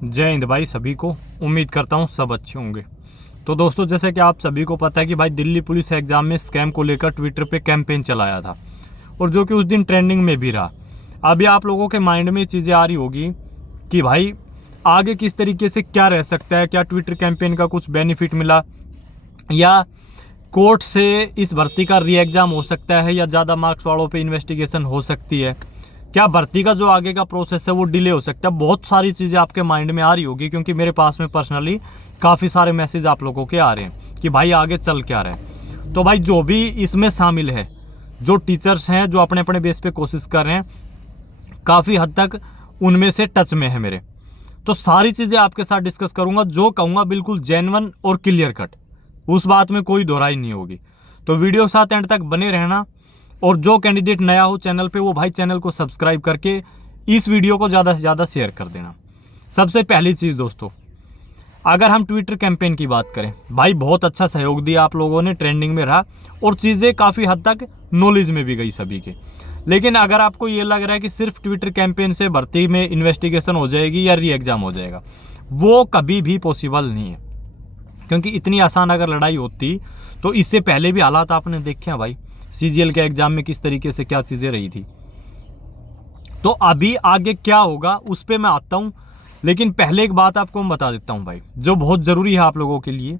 जय हिंद भाई सभी को। उम्मीद करता हूँ सब अच्छे होंगे। तो दोस्तों, जैसे कि आप सभी को पता है कि भाई दिल्ली पुलिस एग्जाम में स्कैम को लेकर ट्विटर पे कैंपेन चलाया था और जो कि उस दिन ट्रेंडिंग में भी रहा। अभी आप लोगों के माइंड में चीज़ें आ रही होगी कि भाई आगे किस तरीके से क्या रह सकता है, क्या ट्विटर कैंपेन का कुछ बेनिफिट मिला, या कोर्ट से इस भर्ती का री एग्जाम हो सकता है, या ज़्यादा मार्क्स वालों पे इन्वेस्टिगेशन हो सकती है, क्या भर्ती का जो आगे का प्रोसेस है वो डिले हो सकता है। बहुत सारी चीज़ें आपके माइंड में आ रही होगी, क्योंकि मेरे पास में पर्सनली काफ़ी सारे मैसेज आप लोगों के आ रहे हैं कि भाई आगे चल क्या रहा है। तो भाई जो भी इसमें शामिल है, जो टीचर्स हैं जो अपने अपने बेस पे कोशिश कर रहे हैं, काफ़ी हद तक उनमें से टच में है मेरे। तो सारी चीज़ें आपके साथ डिस्कस करूंगा, जो कहूँगा बिल्कुल जेन्युइन और क्लियर कट, उस बात में कोई दोहराई नहीं होगी। तो वीडियो के साथ एंड तक बने रहना। और जो कैंडिडेट नया हो चैनल पे, वो भाई चैनल को सब्सक्राइब करके इस वीडियो को ज़्यादा से ज़्यादा शेयर कर देना। सबसे पहली चीज़ दोस्तों, अगर हम ट्विटर कैंपेन की बात करें, भाई बहुत अच्छा सहयोग दिया आप लोगों ने, ट्रेंडिंग में रहा और चीज़ें काफ़ी हद तक नॉलेज में भी गई सभी के। लेकिन अगर आपको ये लग रहा है कि सिर्फ ट्विटर कैंपेन से भर्ती में इन्वेस्टिगेशन हो जाएगी या री एग्जाम हो जाएगा, वो कभी भी पॉसिबल नहीं है। क्योंकि इतनी आसान अगर लड़ाई होती तो इससे पहले भी हालात आपने देखे हैं भाई, सीजीएल के एग्जाम में किस तरीके से क्या चीज़ें रही थी। तो अभी आगे क्या होगा उस पर मैं आता हूँ, लेकिन पहले एक बात आपको मैं बता देता हूँ भाई, जो बहुत ज़रूरी है आप लोगों के लिए।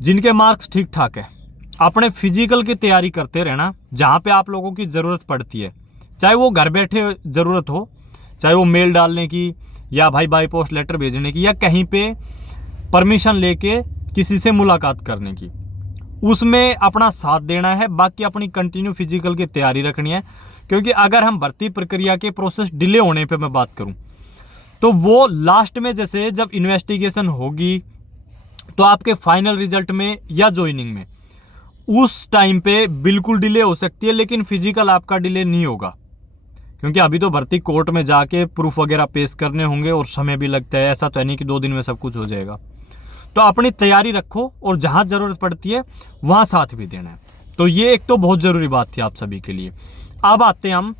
जिनके मार्क्स ठीक ठाक है, अपने फिजिकल की तैयारी करते रहना जहाँ पे आप लोगों की ज़रूरत पड़ती है, चाहे वो घर बैठे ज़रूरत हो, चाहे वो मेल डालने की, या भाई बाई पोस्ट लेटर भेजने की, या कहीं पे परमिशन लेके किसी से मुलाकात करने की, उसमें अपना साथ देना है। बाकी अपनी कंटिन्यू फिजिकल की तैयारी रखनी है। क्योंकि अगर हम भर्ती प्रक्रिया के प्रोसेस डिले होने पे मैं बात करूं, तो वो लास्ट में जैसे जब इन्वेस्टिगेशन होगी तो आपके फाइनल रिजल्ट में या ज्वाइनिंग में, उस टाइम पे बिल्कुल डिले हो सकती है, लेकिन फिजिकल आपका डिले नहीं होगा। क्योंकि अभी तो भर्ती कोर्ट में जाके प्रूफ वगैरह पेश करने होंगे और समय भी लगता है, ऐसा तो है नहीं कि 2 दिन में सब कुछ हो जाएगा। तो अपनी तैयारी रखो और जहां जरूरत पड़ती है वहां साथ भी देना है। तो ये एक तो बहुत जरूरी बात थी आप सभी के लिए। अब आते हैं हम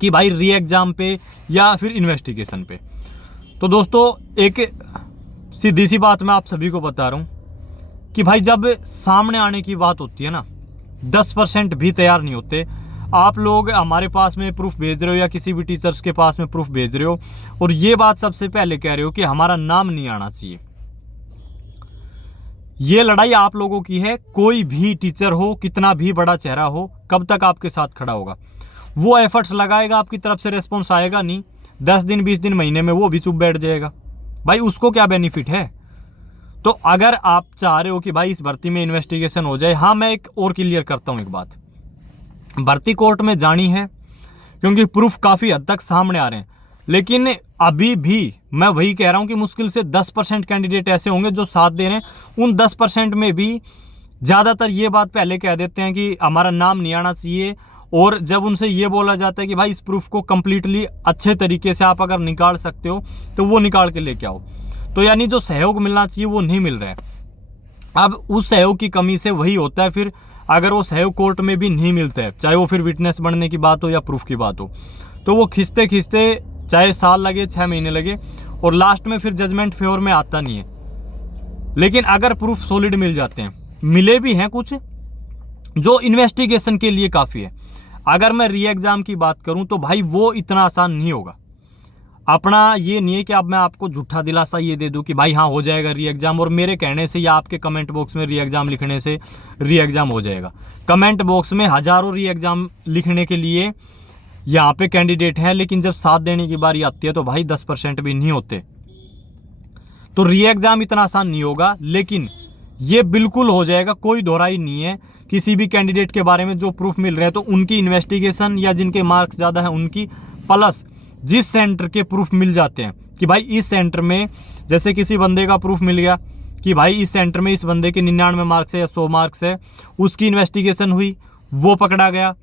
कि भाई री एग्जाम पे या फिर इन्वेस्टिगेशन पे। तो दोस्तों, एक सीधी सी बात मैं आप सभी को बता रहा हूं कि भाई जब सामने आने की बात होती है ना, 10% भी तैयार नहीं होते। आप लोग हमारे पास में प्रूफ भेज रहे हो या किसी भी टीचर्स के पास में प्रूफ भेज रहे हो, और ये बात सबसे पहले कह रहे हो कि हमारा नाम नहीं आना चाहिए। ये लड़ाई आप लोगों की है। कोई भी टीचर हो, कितना भी बड़ा चेहरा हो, कब तक आपके साथ खड़ा होगा, वो एफर्ट्स लगाएगा, आपकी तरफ से रिस्पॉन्स आएगा नहीं, 10 दिन 20 दिन महीने में वो भी चुप बैठ जाएगा। भाई उसको क्या बेनिफिट है। तो अगर आप चाह रहे हो कि भाई इस भर्ती में इन्वेस्टिगेशन हो जाए, हाँ मैं एक और क्लियर करता हूं एक बात, भर्ती कोर्ट में जानी है क्योंकि प्रूफ काफ़ी हद तक सामने आ रहे हैं। लेकिन अभी भी मैं वही कह रहा हूं कि मुश्किल से 10% कैंडिडेट ऐसे होंगे जो साथ दे रहे हैं। उन 10% में भी ज़्यादातर ये बात पहले कह देते हैं कि हमारा नाम नहीं आना चाहिए, और जब उनसे ये बोला जाता है कि भाई इस प्रूफ को कंप्लीटली अच्छे तरीके से आप अगर निकाल सकते हो तो वो निकाल के लेके आओ, तो यानी जो सहयोग मिलना चाहिए वो नहीं मिल रहा है। अब उस सहयोग की कमी से वही होता है, फिर अगर वो सहयोग कोर्ट में भी नहीं मिलता है, चाहे वो फिर विटनेस बनने की बात हो या प्रूफ की बात हो, तो वो खिंचते खिंचते चाहे साल लगे 6 महीने लगे, और लास्ट में फिर जजमेंट फेवर में आता नहीं है। लेकिन अगर प्रूफ सॉलिड मिल जाते हैं, मिले भी हैं कुछ जो इन्वेस्टिगेशन के लिए काफ़ी है। अगर मैं री एग्जाम की बात करूं तो भाई वो इतना आसान नहीं होगा। अपना ये नहीं है कि अब मैं आपको झूठा दिलासा ये दे दूं कि भाई हाँ हो जाएगा री एग्जाम, और मेरे कहने से या आपके कमेंट बॉक्स में री एग्जाम लिखने से री एग्जाम हो जाएगा। कमेंट बॉक्स में हजारों री एग्जाम लिखने के लिए यहाँ पे कैंडिडेट हैं, लेकिन जब साथ देने की बारी आती है तो भाई 10% भी नहीं होते। तो री एग्जाम इतना आसान नहीं होगा, लेकिन ये बिल्कुल हो जाएगा, कोई दोहराई नहीं है। किसी भी कैंडिडेट के बारे में जो प्रूफ मिल रहे हैं तो उनकी इन्वेस्टिगेशन या जिनके मार्क्स ज़्यादा है उनकी, प्लस जिस सेंटर के प्रूफ मिल जाते हैं कि भाई इस सेंटर में, जैसे किसी बंदे का प्रूफ मिल गया कि भाई इस सेंटर में इस बंदे के 99 मार्क्स है या 100 मार्क्स है, उसकी इन्वेस्टिगेशन हुई, वो पकड़ा गया,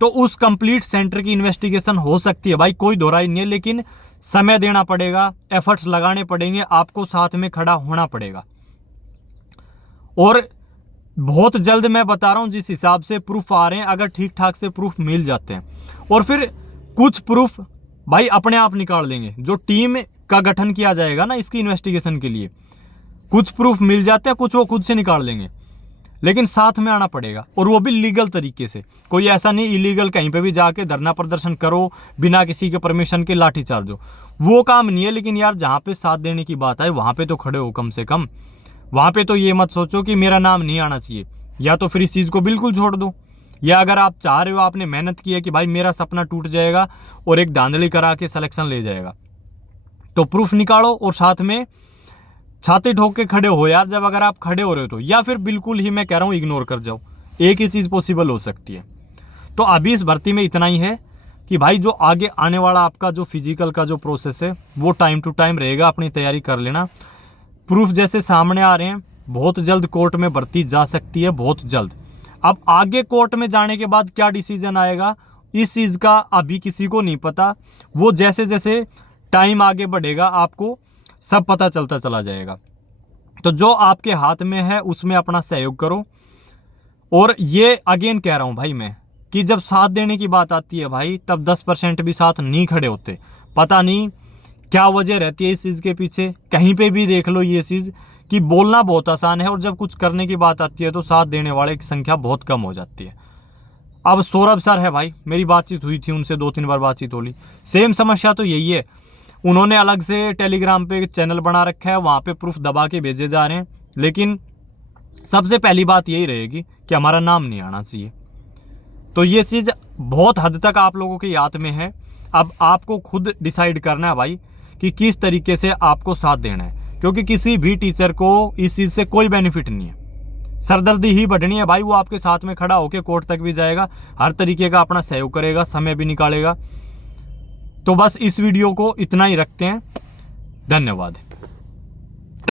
तो उस कंप्लीट सेंटर की इन्वेस्टिगेशन हो सकती है। भाई कोई दोहराई नहीं है, लेकिन समय देना पड़ेगा, एफर्ट्स लगाने पड़ेंगे, आपको साथ में खड़ा होना पड़ेगा। और बहुत जल्द मैं बता रहा हूं, जिस हिसाब से प्रूफ आ रहे हैं, अगर ठीक ठाक से प्रूफ मिल जाते हैं, और फिर कुछ प्रूफ भाई अपने आप निकाल देंगे। जो टीम का गठन किया जाएगा ना इसकी इन्वेस्टिगेशन के लिए। कुछ प्रूफ मिल जाते हैं, कुछ वो खुद से निकाल लेंगे, लेकिन साथ में आना पड़ेगा, और वो भी लीगल तरीके से। कोई ऐसा नहीं इलीगल कहीं पे भी जाके धरना प्रदर्शन करो बिना किसी के परमिशन के, लाठीचार्ज हो, वो काम नहीं है। लेकिन यार जहाँ पे साथ देने की बात है वहाँ पे तो खड़े हो कम से कम। वहाँ पे तो ये मत सोचो कि मेरा नाम नहीं आना चाहिए, या तो फिर इस चीज़ को बिल्कुल छोड़ दो, या अगर आप चाह रहे हो, आपने मेहनत की है कि भाई मेरा सपना टूट जाएगा और एक धांधली करा के सिलेक्शन ले जाएगा, तो प्रूफ निकालो और साथ में छाती ठोक के खड़े हो यार। जब अगर आप खड़े हो रहे हो तो, या फिर बिल्कुल ही मैं कह रहा हूँ इग्नोर कर जाओ, एक ही चीज़ पॉसिबल हो सकती है। तो अभी इस भर्ती में इतना ही है कि भाई जो आगे आने वाला आपका जो फिजिकल का जो प्रोसेस है वो टाइम टू टाइम रहेगा, अपनी तैयारी कर लेना। प्रूफ जैसे सामने आ रहे हैं, बहुत जल्द कोर्ट में भर्ती जा सकती है, बहुत जल्द। अब आगे कोर्ट में जाने के बाद क्या डिसीजन आएगा इस चीज़ का अभी किसी को नहीं पता। वो जैसे जैसे टाइम आगे बढ़ेगा आपको सब पता चलता चला जाएगा। तो जो आपके हाथ में है उसमें अपना सहयोग करो। और ये अगेन कह रहा हूं भाई मैं कि जब साथ देने की बात आती है भाई, तब 10% भी साथ नहीं खड़े होते। पता नहीं क्या वजह रहती है इस चीज़ के पीछे। कहीं पे भी देख लो ये चीज़ कि बोलना बहुत आसान है और जब कुछ करने की बात आती है तो साथ देने वाले की संख्या बहुत कम हो जाती है। अब सौरभ सर है भाई, मेरी बातचीत हुई थी उनसे, 2-3 बार बातचीत होली, सेम समस्या तो यही है। उन्होंने अलग से टेलीग्राम पे चैनल बना रखा है, वहाँ पे प्रूफ दबा के भेजे जा रहे हैं, लेकिन सबसे पहली बात यही रहेगी कि हमारा नाम नहीं आना चाहिए। तो ये चीज़ बहुत हद तक आप लोगों के हाथ में है। अब आपको खुद डिसाइड करना है भाई कि किस तरीके से आपको साथ देना है, क्योंकि किसी भी टीचर को इस चीज़ से कोई बेनिफिट नहीं है। सरदर्दी ही बढ़नी है भाई। वो आपके साथ में खड़ा होकर कोर्ट तक भी जाएगा, हर तरीके का अपना सहयोग करेगा, समय भी निकालेगा। तो बस इस वीडियो को इतना ही रखते हैं। धन्यवाद।